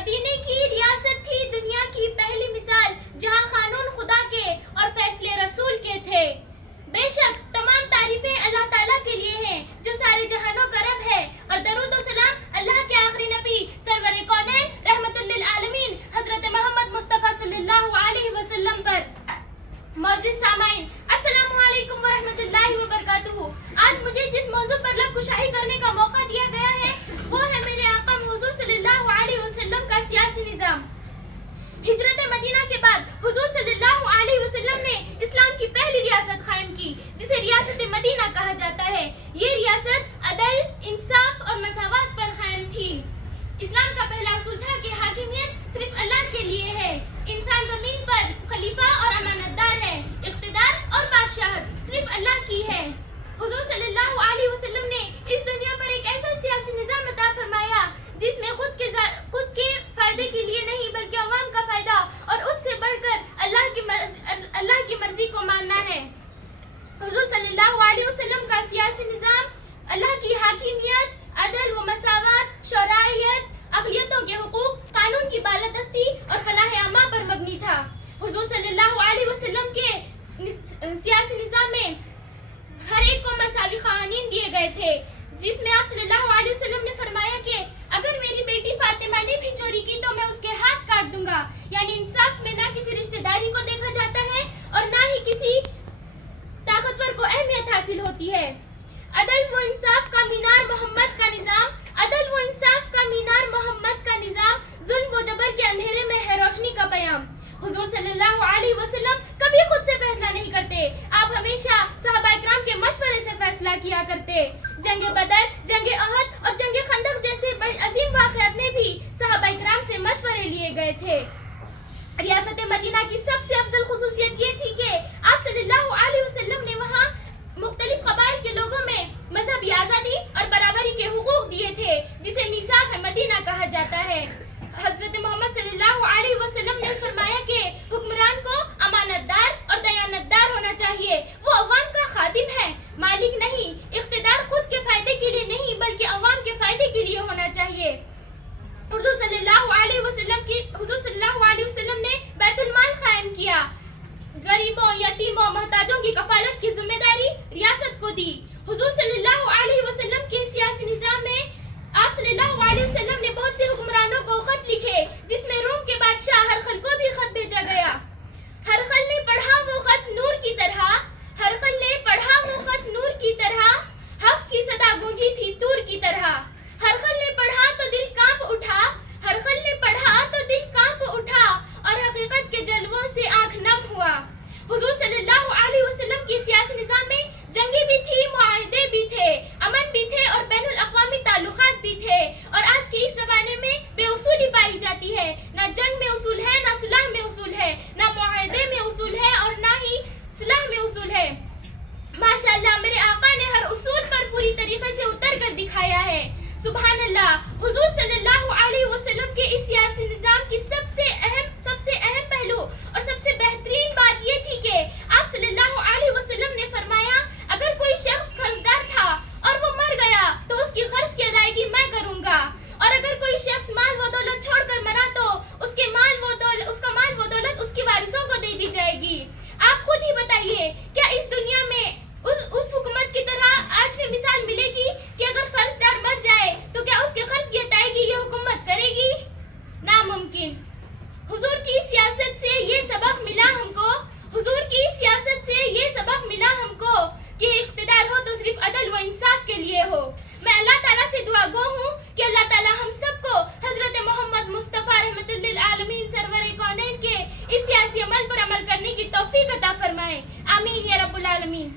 مدینے کی ریاست تھی دنیا کی پہلی مثال، جہاں قانون خدا کے اور فیصلے رسول کے تھے۔ بے شک تمام تعریفیں اللہ تعالیٰ کے لیے ہیں جو سارے جہانوں کا رب ہے، اور درود و سلام اللہ کے آخری نبی سرور کونین رحمت للعالمین حضرت محمد مصطفیٰ صلی اللہ علیہ وسلم پر۔ معزز سامعین، السلام علیکم ورحمۃ اللہ وبرکاتہ۔ آج مجھے جس موضوع پر لب کشائی کرنے کا موقع دیا گیا ہے وہ ہے میرے آقا حضور صلی اللہ علیہ وسلم کا سیاسی نظام۔ ہجرت مدینہ کے بعد حضور صلی اللہ علیہ وسلم نے اسلام کی پہلی ریاست قائم کی جسے ریاست مدینہ کہا جاتا ہے۔ یہ ریاست عدل، انصاف اور مساوات پر قائم تھی۔ اسلام کا پہلا اصول تھا کہ حاکمیت صرف اللہ کے لیے ہے، انسان زمین پر خلیفہ اور امانت دار ہے، اقتدار اور بادشاہت صرف اللہ کی ہے۔ حضور صلی اللہ علیہ وسلم نے اس دنیا پر ایک ایسا سیاسی نظام عطا فرمایا جس میں خود کے فائدے کے لیے نہیں بلکہ عوام کا فائدہ اور اس سے بڑھ کر اللہ کی مرضی کو ماننا ہے۔ حضور صلی اللہ علیہ وسلم کا سیاسی نظام اللہ کی حاکمیت، عدل و مساوات، شرعیت، اقلیتوں کے حقوق، قانون کی بالادستی اور فلاح عامہ پر مبنی تھا۔ حضور صلی اللہ علیہ وسلم کے سیاسی نظام میں ہر ایک کو مساوی قوانین دیے گئے تھے، جس میں آپ صلی اللہ علیہ وسلم نے فرمایا کہ اگر میری بیٹی فاطمہ نے بھی چوری کی تو میں اس کے ہاتھ کاٹ دوں گا۔ یعنی انصاف میں نہ کسی رشتہ داری کو دیکھا جاتا ہے اور نہ ہی کسی طاقتور کو اہمیت حاصل ہوتی ہے۔ عدل و انصاف کا مینار محمد کا نظام، عدل و انصاف کا مینار محمد کا نظام، ظلم و جبر کے اندھیرے میں ہے روشنی کا پیام۔ حضور صلی اللہ علیہ وسلم کبھی خود سے فیصلہ نہیں کرتے، آپ ہمیشہ صحابہ اکرام کے مشورے سے فیصلہ کیا کرتے۔ جنگ بدر، جنگ احد اور جنگ خندق جیسے عظیم واقعات میں بھی صحابہ اکرام سے مشورے لیے گئے تھے۔ ریاست مدینہ کی سب سے افضل خصوصیت یہ تھی کہ آپ صلی اللہ علیہ وسلم نے وہاں مختلف قبائل کے لوگوں میں مذہبی آزادی اور برابری کے حقوق دیے تھے، جسے میثاق مدینہ کہا جاتا ہے۔ حضرت محمد صلی اللہ علیہ وسلم نے فرمایا کہ حکمران کو امانت دار اور دیانت دار ہونا چاہیے، وہ عوام کا خادم ہے، مالک نہیں۔ اقتدار خود کے فائدے کے لیے نہیں بلکہ عوام کے فائدے کے لیے ہونا چاہیے۔ حضور صلی اللہ علیہ وسلم نے بیت المال قائم کیا، غریبوں، یتیموں، محتاجوں کی کفالت کی ذمہ داری ریاست کو دی۔ حضور صلی اللہ علیہ وسلم کے سیاسی نظام میں آپ صلی اللہ علیہ وسلم نے بہت سے حکمرانوں کو خط لکھے، جس میں روم کے بادشاہ ہرقل کو بھی خط بھیجا گیا۔ ہرقل نے پڑھا وہ خط نور کی طرح، ہرقل نے پڑھا وہ خط نور کی طرح، حق کی صدا گونجی تھی طور کی طرح۔ ہرقل نے پڑھا تو دل کانپ اٹھا، ہرقل نے پڑھا تو دل کانپ اٹھا، اور حقیقت کے جلووں سے آنکھ نم ہوا۔ حضور صلی اللہ علیہ وسلم کے سیاسی نظام میں جنگیں بھی تھی، معاہدے بھی تھے، امن بھی تھے اور بین الاقوامی تعلقات بھی تھے۔ اور آج کے اس زمانے میں بے اصولی پائی جاتی ہے، نہ جنگ میں اصول ہے، نہ صلح میں اصول ہے، نہ معاہدے میں اصول ہے اور نہ ہی صلح میں اصول ہے۔ ماشاءاللہ میرے آقا نے ہر اصول پر پوری طریقے سے اتر کر دکھایا ہے۔ سبحان اللہ۔ حضور صلی اللہ علیہ وسلم کے اس سیاسی نظام کی سب سے اہم پہلو اور سب سے بہترین بات یہ تھی کہ آپ صلی اللہ علیہ وسلم نے فرمایا اگر کوئی شخص قرضدار تھا اور وہ مر گیا تو اس کی قرض کی ادائیگی میں کروں گا، اور اگر کوئی شخص مال و دولت چھوڑ کر مرا تو اس کا مال و دولت اس کے وارثوں کو دے دی جائے گی۔ آپ خود ہی بتائیے، کیا اس دنیا میں اس حکومت کی طرح آج بھی مثال ملے گی کہ اگر قرضدار مر جائے تو کیا اس کے قرض کی ادائیگی یہ حکومت کرے گی؟ ناممکن۔ حضور کی سیاست سے یہ سبق ملا ہم کو، حضور کی سیاست سے یہ سبق ملا ہم کو کہ اقتدار ہو تو صرف عدل و انصاف کے لیے ہو۔ میں اللہ تعالیٰ سے دعا گو ہوں کہ اللہ تعالیٰ ہم سب کو حضرت محمد مصطفیٰ رحمت للعالمین سرور کونین کے اس سیاسی عمل پر عمل کرنے کی توفیق عطا فرمائے۔ آمین یا رب العالمین۔